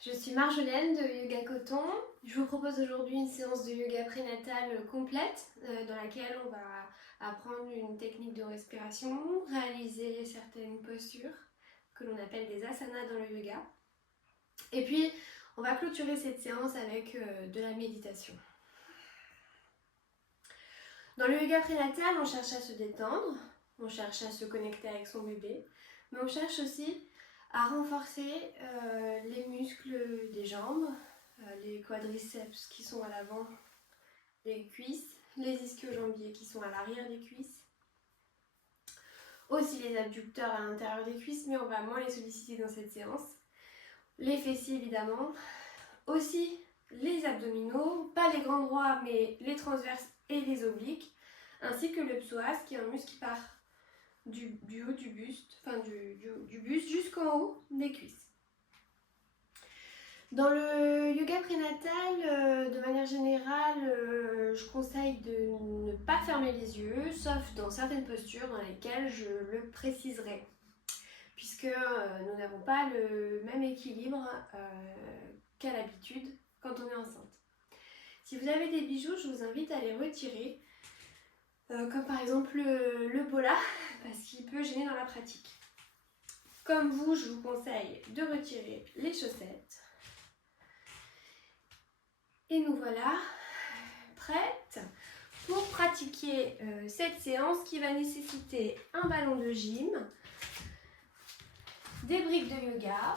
Je suis Marjolaine de Yoga Coton. Je vous propose aujourd'hui une séance de yoga prénatal complète dans laquelle on va apprendre une technique de respiration, réaliser certaines postures que l'on appelle des asanas dans le yoga. Et puis, on va clôturer cette séance avec de la méditation. Dans le yoga prénatal, on cherche à se détendre, on cherche à se connecter avec son bébé, mais on cherche aussi à renforcer les muscles des jambes, les quadriceps qui sont à l'avant des cuisses, les ischio-jambiers qui sont à l'arrière des cuisses, aussi les abducteurs à l'intérieur des cuisses, mais on va moins les solliciter dans cette séance, les fessiers évidemment, aussi les abdominaux, pas les grands droits mais les transverses et les obliques, ainsi que le psoas qui est un muscle qui part du haut du buste, enfin du buste jusqu'en haut des cuisses. Dans le yoga prénatal, de manière générale, je conseille de ne pas fermer les yeux, sauf dans certaines postures dans lesquelles je le préciserai, puisque nous n'avons pas le même équilibre qu'à l'habitude quand on est enceinte. Si vous avez des bijoux, je vous invite à les retirer, comme par exemple le bola, parce qu'il peut gêner dans la pratique. Comme vous, je vous conseille de retirer les chaussettes. Et nous voilà prêtes pour pratiquer cette séance qui va nécessiter un ballon de gym, des briques de yoga,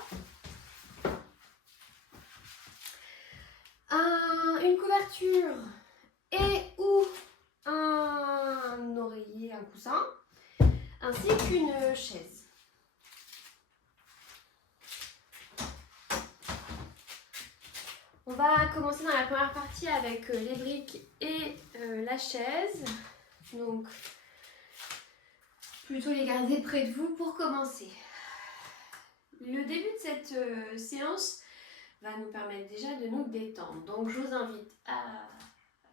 une couverture et ou un oreiller, un coussin, ainsi qu'une chaise. On va commencer dans la première partie avec les briques et la chaise. Donc, plutôt les garder près de vous pour commencer. Le début de cette séance va nous permettre déjà de nous détendre. Donc, je vous invite à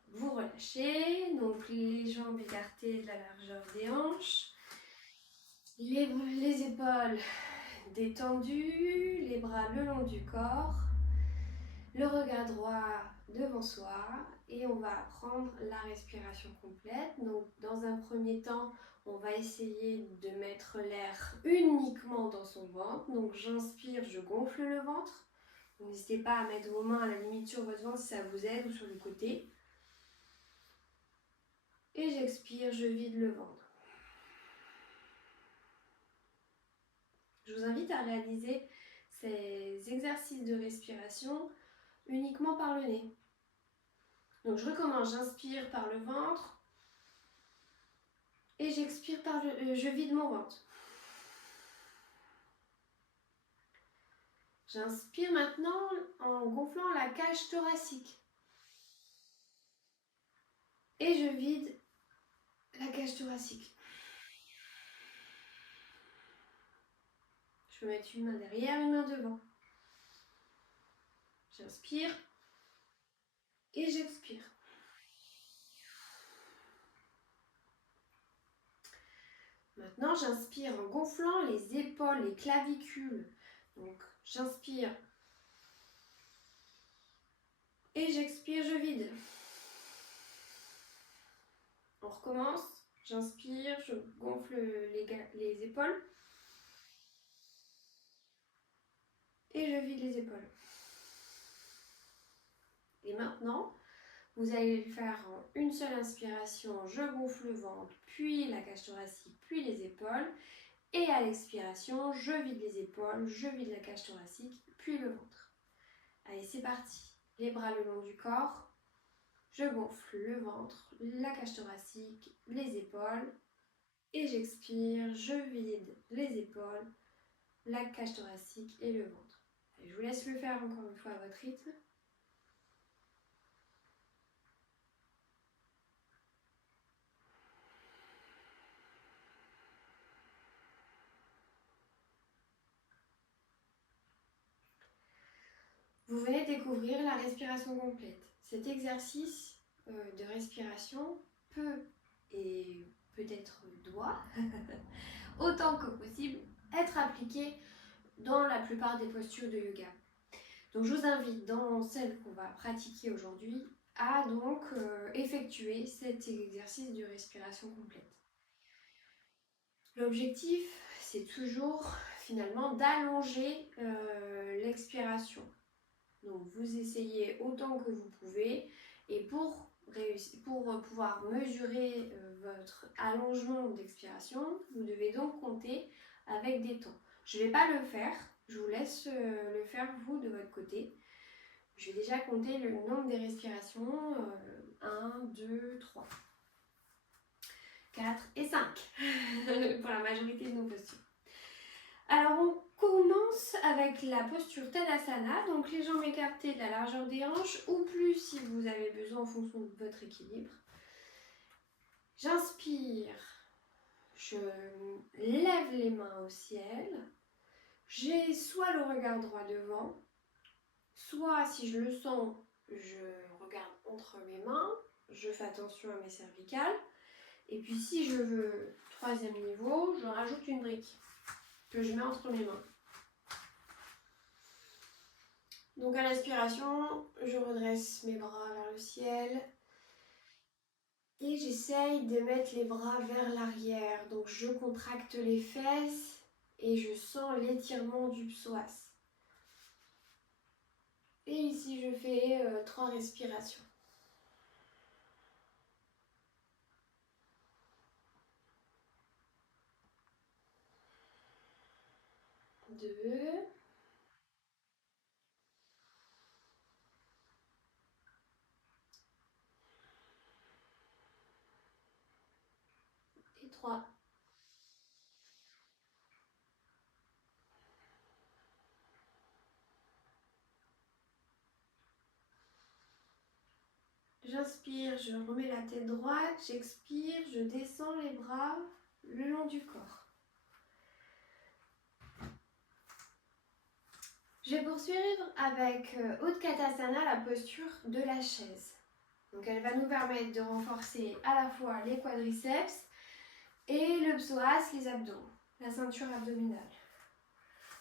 vous relâcher. Donc, les jambes écartées de la largeur des hanches. Les épaules détendues, les bras le long du corps. Le regard droit devant soi et on va apprendre la respiration complète. Donc dans un premier temps, on va essayer de mettre l'air uniquement dans son ventre. Donc j'inspire, je gonfle le ventre. N'hésitez pas à mettre vos mains à la limite sur votre ventre si ça vous aide ou sur le côté. Et j'expire, je vide le ventre. Je vous invite à réaliser ces exercices de respiration uniquement par le nez. Donc je recommence, j'inspire par le ventre et j'expire par je vide mon ventre. J'inspire maintenant en gonflant la cage thoracique. Et je vide la cage thoracique. Je peux mettre une main derrière, une main devant. J'inspire et j'expire. Maintenant, j'inspire en gonflant les épaules, les clavicules. Donc, j'inspire et j'expire, je vide. On recommence. J'inspire, je gonfle les épaules et je vide les épaules. Et maintenant, vous allez le faire en une seule inspiration, je gonfle le ventre, puis la cage thoracique, puis les épaules. Et à l'expiration, je vide les épaules, je vide la cage thoracique, puis le ventre. Allez, c'est parti. Les bras le long du corps. Je gonfle le ventre, la cage thoracique, les épaules. Et j'expire, je vide les épaules, la cage thoracique et le ventre. Allez, je vous laisse le faire encore une fois à votre rythme. Vous venez de découvrir la respiration complète. Cet exercice de respiration peut et peut-être doit, autant que possible, être appliqué dans la plupart des postures de yoga. Donc je vous invite dans celle qu'on va pratiquer aujourd'hui à donc effectuer cet exercice de respiration complète. L'objectif, c'est toujours finalement d'allonger l'expiration. Donc vous essayez autant que vous pouvez et pour pouvoir mesurer votre allongement d'expiration, vous devez donc compter avec des temps. Je ne vais pas le faire, je vous laisse le faire vous de votre côté. Je vais déjà compter le nombre des respirations, 1, 2, 3, 4 et 5 pour la majorité de nos postures. Alors on commence avec la posture Tadasana, donc les jambes écartées de la largeur des hanches ou plus si vous avez besoin en fonction de votre équilibre. J'inspire, je lève les mains au ciel, j'ai soit le regard droit devant, soit si je le sens, je regarde entre mes mains, je fais attention à mes cervicales, et puis si je veux troisième niveau, je rajoute une brique que je mets entre mes mains. Donc à l'inspiration, je redresse mes bras vers le ciel et j'essaye de mettre les bras vers l'arrière. Donc je contracte les fesses et je sens l'étirement du psoas. Et ici je fais 3 respirations. 2. Et 3. J'inspire, je remets la tête droite, j'expire, je descends les bras le long du corps. Je vais poursuivre avec Utkatasana, la posture de la chaise. Donc elle va nous permettre de renforcer à la fois les quadriceps et le psoas, les abdos, la ceinture abdominale.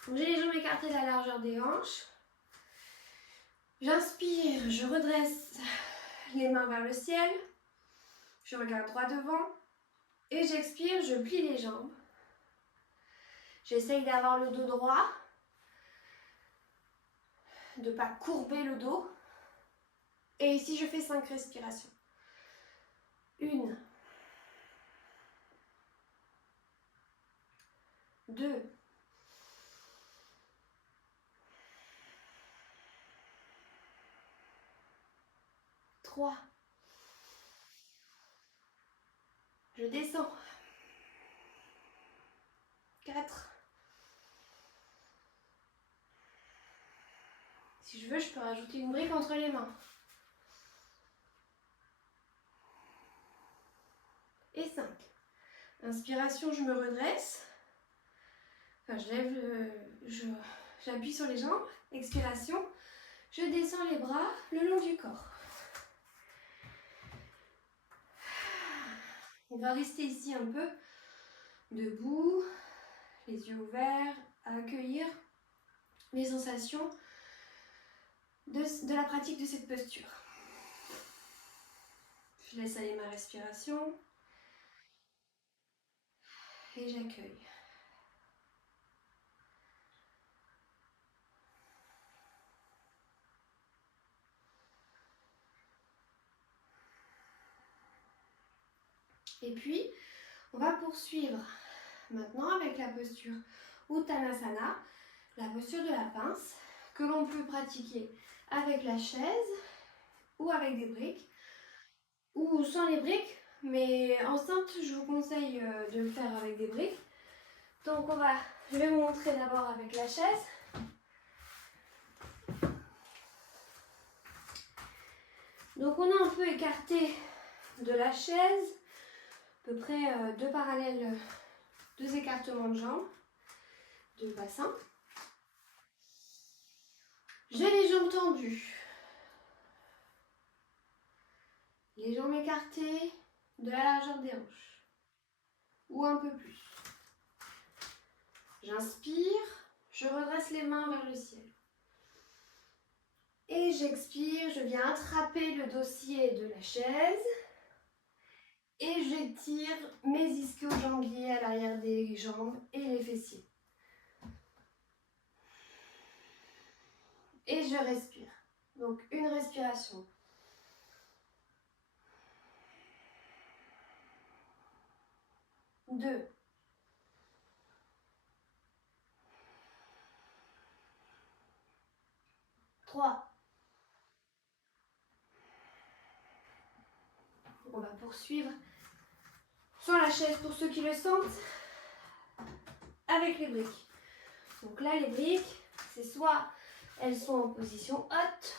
Donc j'ai les jambes écartées de la largeur des hanches. J'inspire, je redresse les mains vers le ciel. Je regarde droit devant. Et j'expire, je plie les jambes. J'essaye d'avoir le dos droit, de ne pas courber le dos. Et ici, je fais 5 respirations. 1, 2, 3. Je descends. 4. Si je veux, je peux rajouter une brique entre les mains. Et 5. Inspiration, je me redresse. Enfin, je lève, j'appuie sur les jambes. Expiration, je descends les bras le long du corps. On va rester ici un peu debout, les yeux ouverts, à accueillir les sensations de la pratique de cette posture. Je laisse aller ma respiration et j'accueille. Et puis, on va poursuivre maintenant avec la posture Uttanasana, la posture de la pince, que l'on peut pratiquer avec la chaise ou avec des briques, ou sans les briques, mais enceinte, je vous conseille de le faire avec des briques. Donc je vais vous montrer d'abord avec la chaise. Donc on a un peu écarté de la chaise, à peu près 2 parallèles, 2 écartements de jambes, de bassin. J'ai les jambes tendues, les jambes écartées de la largeur des hanches, ou un peu plus. J'inspire, je redresse les mains vers le ciel. j'expire, je viens attraper le dossier de la chaise. Et j'étire mes ischio-jambiers à l'arrière des jambes et les fessiers. Et je respire. Donc une respiration. 2. 3. On va poursuivre sur la chaise pour ceux qui le sentent avec les briques. Donc là, les briques, c'est soit elles sont en position haute,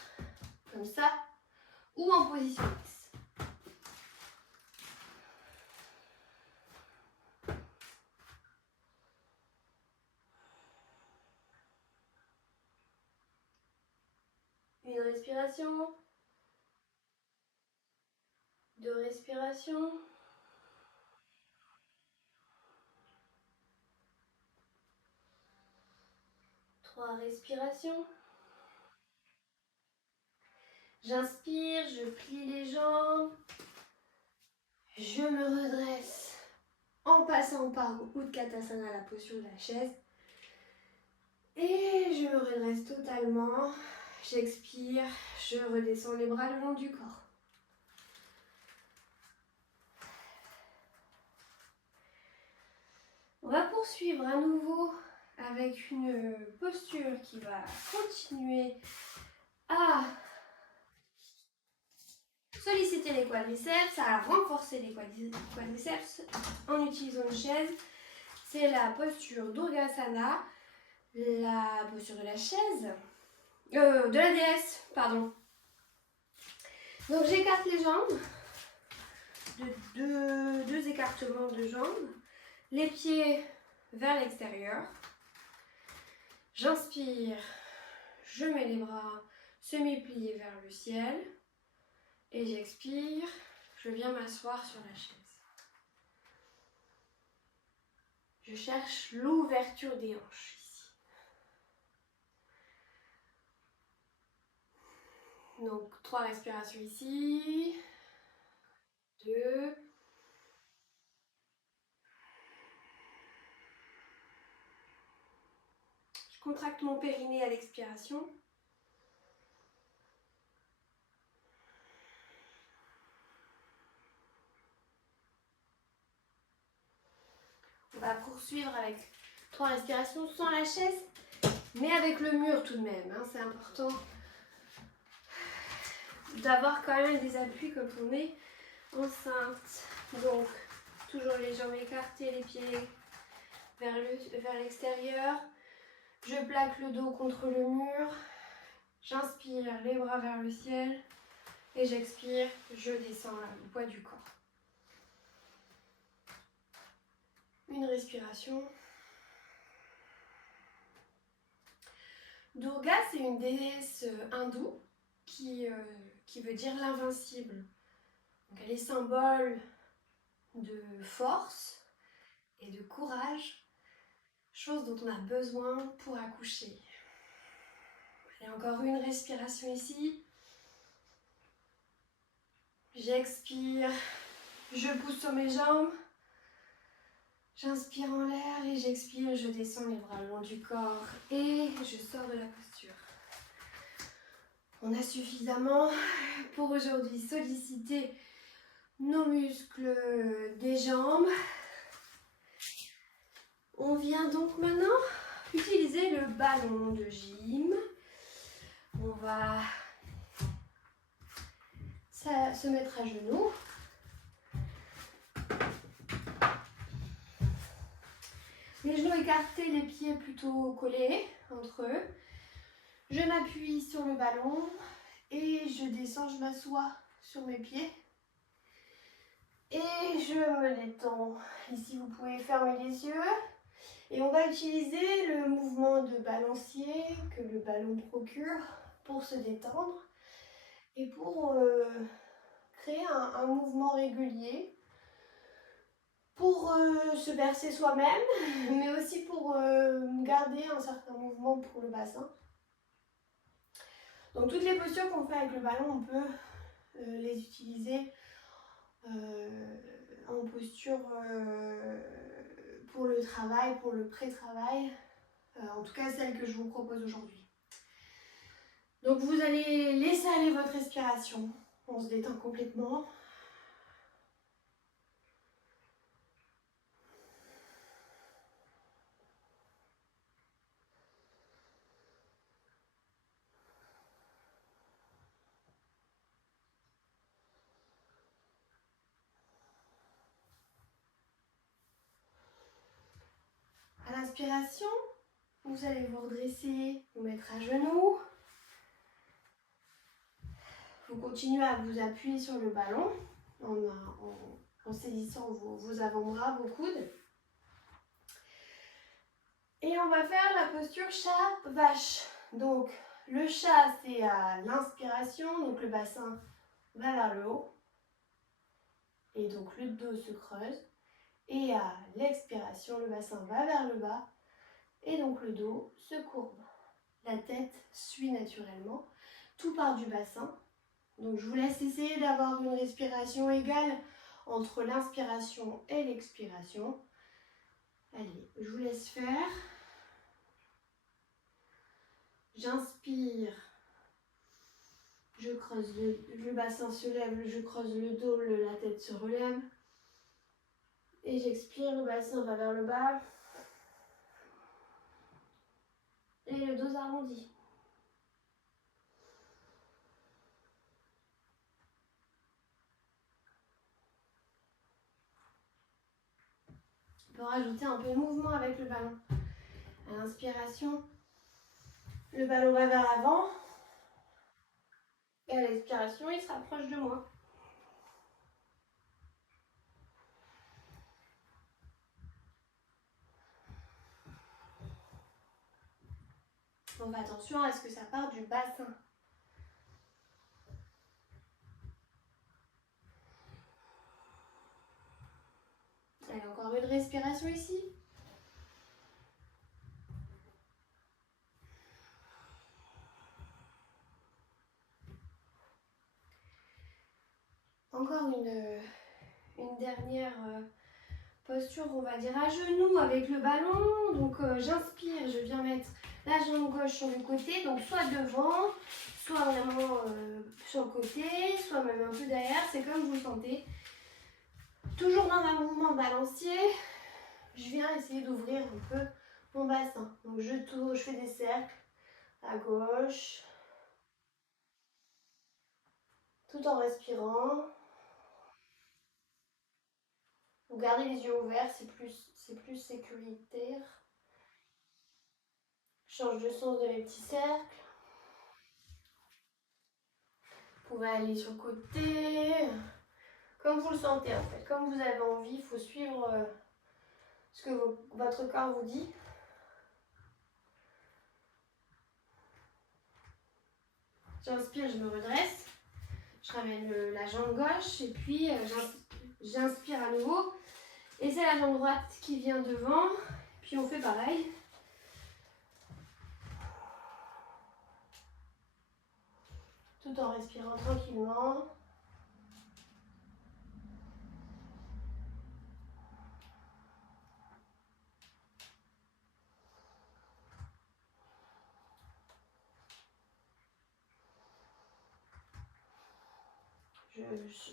comme ça, ou en position fixe. Une respiration, 2 respirations, 3 respirations. J'inspire, je plie les jambes, je me redresse en passant par Utkatasana, la posture de la chaise. Et je me redresse totalement, j'expire, je redescends les bras le long du corps. On va poursuivre à nouveau avec une posture qui va continuer à solliciter les quadriceps, à renforcer les quadriceps en utilisant une chaise. C'est la posture d'Urgasana, la posture de la chaise, de la déesse, pardon. Donc j'écarte les jambes, deux écartements de jambes, les pieds vers l'extérieur. J'inspire, je mets les bras semi-pliés vers le ciel et j'expire, je viens m'asseoir sur la chaise. Je cherche l'ouverture des hanches ici. Donc 3 respirations ici, 2, je contracte mon périnée à l'expiration. On va poursuivre avec 3 respirations sans la chaise, mais avec le mur tout de même, hein, c'est important d'avoir quand même des appuis quand on est enceinte. Donc, toujours les jambes écartées, les pieds vers l'extérieur. Je plaque le dos contre le mur. J'inspire, les bras vers le ciel. Et j'expire, je descends le poids du corps. Une respiration. Durga, c'est une déesse hindoue qui veut dire l'invincible. Donc elle est symbole de force et de courage, chose dont on a besoin pour accoucher. Et encore une respiration ici. J'expire, je pousse sur mes jambes. J'inspire en l'air et j'expire, je descends les bras le long du corps et je sors de la posture. On a suffisamment pour aujourd'hui solliciter nos muscles des jambes. On vient donc maintenant utiliser le ballon de gym. On va se mettre à genoux. Les genoux écartés, les pieds plutôt collés entre eux. Je m'appuie sur le ballon et je descends, je m'assois sur mes pieds. Et je me détends. Ici, vous pouvez fermer les yeux. Et on va utiliser le mouvement de balancier que le ballon procure pour se détendre et pour créer un mouvement régulier. Pour se bercer soi-même, mais aussi pour garder un certain mouvement pour le bassin. Donc toutes les postures qu'on fait avec le ballon, on peut les utiliser en posture pour le travail, pour le pré-travail, en tout cas celle que je vous propose aujourd'hui. Donc vous allez laisser aller votre respiration, on se détend complètement. À l'inspiration, vous allez vous redresser, vous mettre à genoux. Vous continuez à vous appuyer sur le ballon en saisissant vos avant-bras, vos coudes. Et on va faire la posture chat-vache. Donc le chat, c'est à l'inspiration, donc le bassin va vers le haut. Et donc le dos se creuse. Et à l'expiration, le bassin va vers le bas. Et donc le dos se courbe. La tête suit naturellement. Tout part du bassin. Donc je vous laisse essayer d'avoir une respiration égale entre l'inspiration et l'expiration. Allez, je vous laisse faire. J'inspire. Je creuse le bassin se lève, je creuse le dos, la tête se relève. Et j'expire, le bassin va vers le bas. Et le dos s'arrondit. On peut rajouter un peu de mouvement avec le ballon. À l'inspiration, le ballon va vers l'avant. Et à l'expiration, il se rapproche de moi. On fait attention à ce que ça part du bassin. Allez, encore une respiration ici. Encore une dernière posture, on va dire à genoux avec le ballon. Donc j'inspire, je viens mettre la jambe gauche sur le côté, donc soit devant, soit vraiment sur le côté, soit même un peu derrière, c'est comme vous le sentez. Toujours dans un mouvement balancier, je viens essayer d'ouvrir un peu mon bassin. Donc je tourne, je fais des cercles à gauche, tout en respirant. Vous gardez les yeux ouverts, c'est plus sécuritaire. Je change de sens de mes petits cercles. Vous pouvez aller sur le côté, comme vous le sentez en fait, comme vous avez envie. Il faut suivre ce que votre corps vous dit. J'inspire, je me redresse. Je ramène la jambe gauche et puis j'inspire à nouveau. Et c'est la jambe droite qui vient devant. Puis on fait pareil. Tout en respirant tranquillement.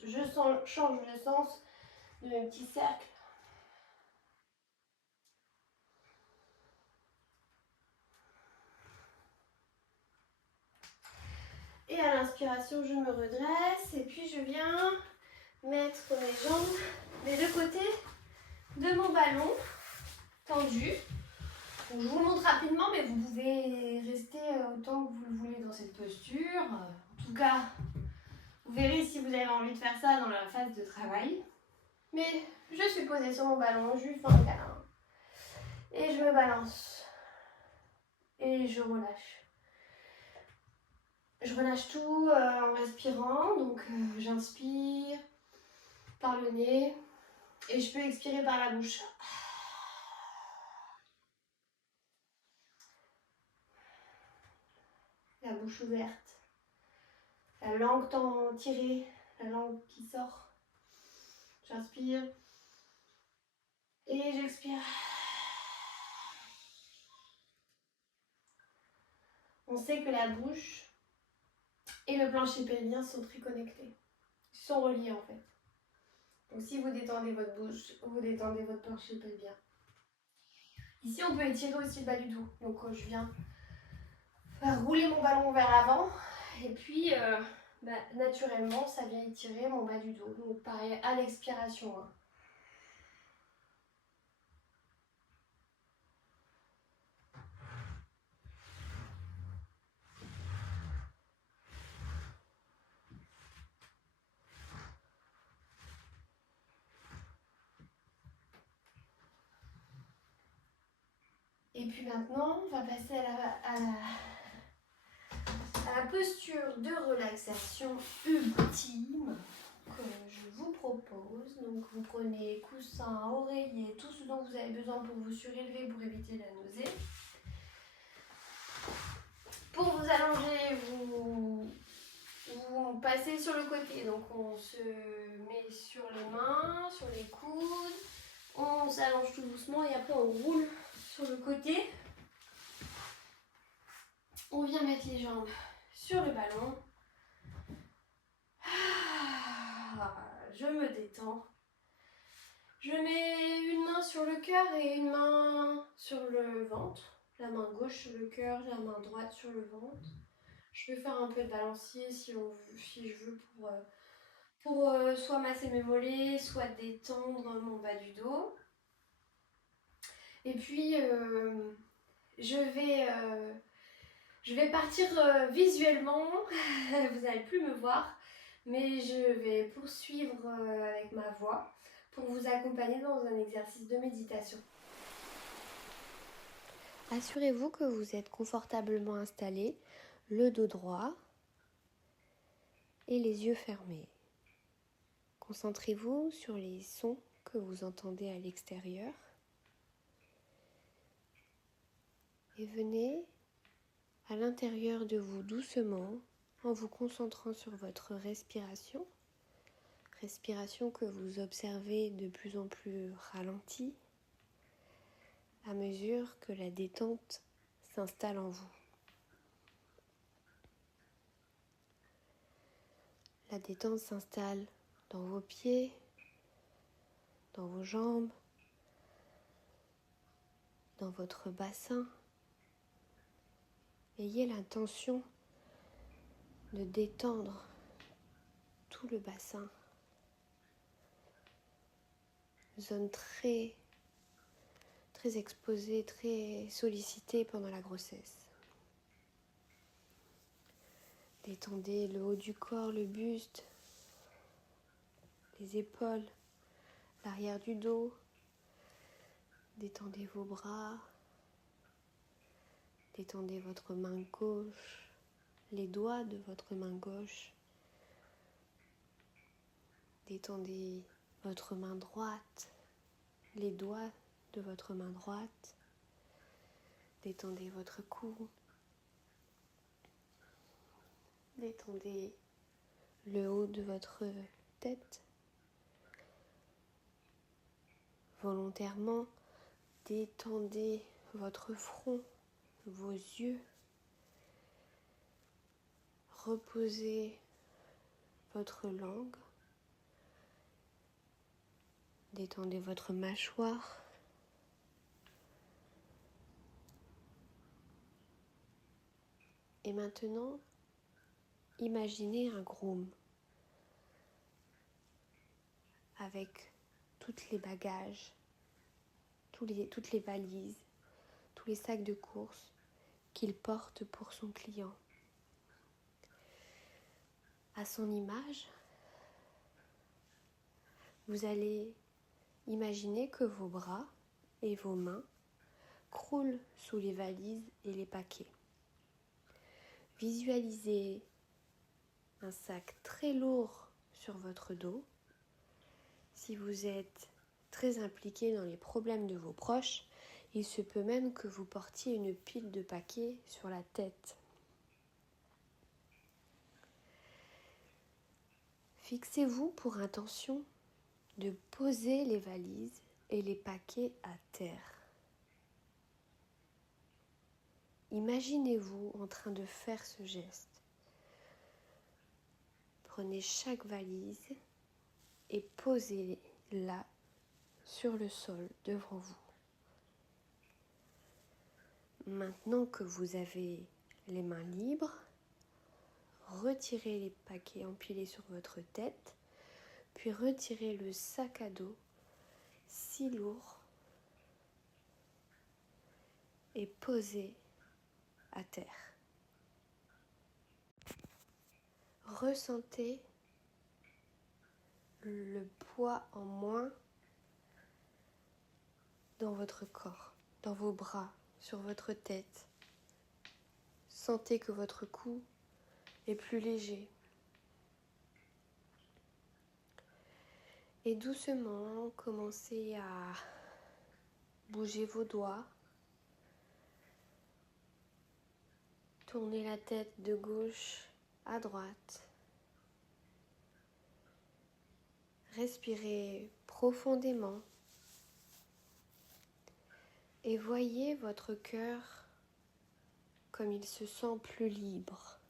Je change le sens de mes petits cercles. Et à l'inspiration, je me redresse et puis je viens mettre mes jambes des deux côtés de mon ballon tendu. Donc, je vous le montre rapidement, mais vous pouvez rester autant que vous le voulez dans cette posture. En tout cas, vous verrez si vous avez envie de faire ça dans la phase de travail. Mais je suis posée sur mon ballon, je lui fais un câlin. Et je me balance. Et je relâche. Je relâche tout en respirant. Donc j'inspire par le nez. Et je peux expirer par la bouche. La bouche ouverte. La langue tirée, la langue qui sort. J'inspire et j'expire. On sait que la bouche et le plancher pelvien sont très connectés. Ils sont reliés en fait. Donc si vous détendez votre bouche, vous détendez votre plancher pelvien. Ici on peut étirer aussi le bas du dos. Donc je viens faire rouler mon ballon vers l'avant. Et puis naturellement ça vient étirer mon bas du dos. Donc pareil à l'expiration. Hein. Et puis maintenant, on va passer à la posture de relaxation ultime que je vous propose. Donc vous prenez coussin, oreiller, tout ce dont vous avez besoin pour vous surélever pour éviter la nausée. Pour vous allonger, vous passez sur le côté. Donc on se met sur les mains, sur les coudes. On s'allonge tout doucement et après on roule sur le côté. On vient mettre les jambes sur le ballon. Je me détends. Je mets une main sur le cœur et une main sur le ventre. La main gauche sur le cœur, la main droite sur le ventre. Je peux faire un peu de balancier si je veux pour soit masser mes mollets, soit détendre mon bas du dos. Et puis je vais partir visuellement, vous n'allez plus me voir, mais je vais poursuivre avec ma voix pour vous accompagner dans un exercice de méditation. Assurez-vous que vous êtes confortablement installé, le dos droit et les yeux fermés. Concentrez-vous sur les sons que vous entendez à l'extérieur et venez à l'intérieur de vous doucement en vous concentrant sur votre respiration. Respiration que vous observez de plus en plus ralentie à mesure que la détente s'installe en vous. La détente s'installe dans vos pieds, dans vos jambes, dans votre bassin. Ayez l'intention de détendre tout le bassin. Zone très exposée, très sollicitée pendant la grossesse. Détendez le haut du corps, le buste, les épaules, l'arrière du dos. Détendez vos bras. Détendez votre main gauche, les doigts de votre main gauche. Détendez votre main droite, les doigts de votre main droite. Détendez votre cou. Détendez le haut de votre tête. Volontairement, détendez votre front, vos yeux. Reposez votre langue. Détendez votre mâchoire. Et maintenant, imaginez un groom avec toutes les bagages, toutes les valises, tous les sacs de courses qu'il porte pour son client. À son image, vous allez imaginer que vos bras et vos mains croulent sous les valises et les paquets. Visualisez un sac très lourd sur votre dos. Si vous êtes très impliqué dans les problèmes de vos proches, il se peut même que vous portiez une pile de paquets sur la tête. Fixez-vous pour intention de poser les valises et les paquets à terre. Imaginez-vous en train de faire ce geste. Prenez chaque valise et posez-la sur le sol devant vous. Maintenant que vous avez les mains libres, retirez les paquets empilés sur votre tête, puis retirez le sac à dos si lourd et posez à terre. Ressentez le poids en moins dans votre corps, dans vos bras, sur votre tête. Sentez que votre cou est plus léger. Et doucement, commencez à bouger vos doigts. Tournez la tête de gauche à droite. Respirez profondément. Et voyez votre cœur comme il se sent plus libre.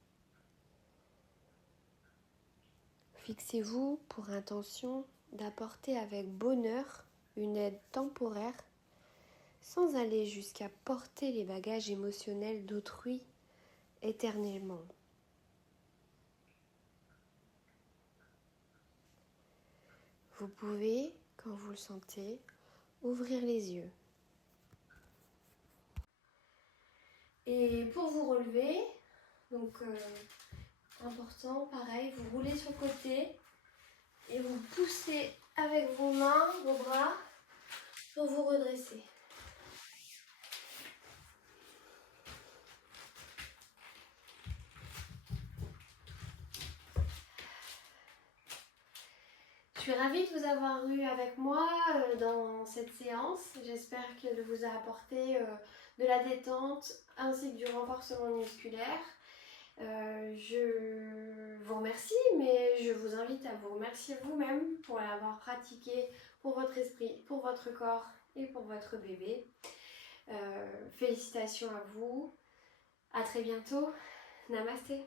Fixez-vous pour intention d'apporter avec bonheur une aide temporaire sans aller jusqu'à porter les bagages émotionnels d'autrui éternellement. Vous pouvez, quand vous le sentez, ouvrir les yeux. Et pour vous relever, donc important, pareil, vous roulez sur le côté et vous poussez avec vos mains, vos bras pour vous redresser. Je suis ravie de vous avoir eu avec moi dans cette séance. J'espère qu'elle vous a apporté de la détente ainsi que du renforcement musculaire. Je vous remercie, mais je vous invite à vous remercier vous-même pour l'avoir pratiqué pour votre esprit, pour votre corps et pour votre bébé. Félicitations à vous. À très bientôt. Namasté.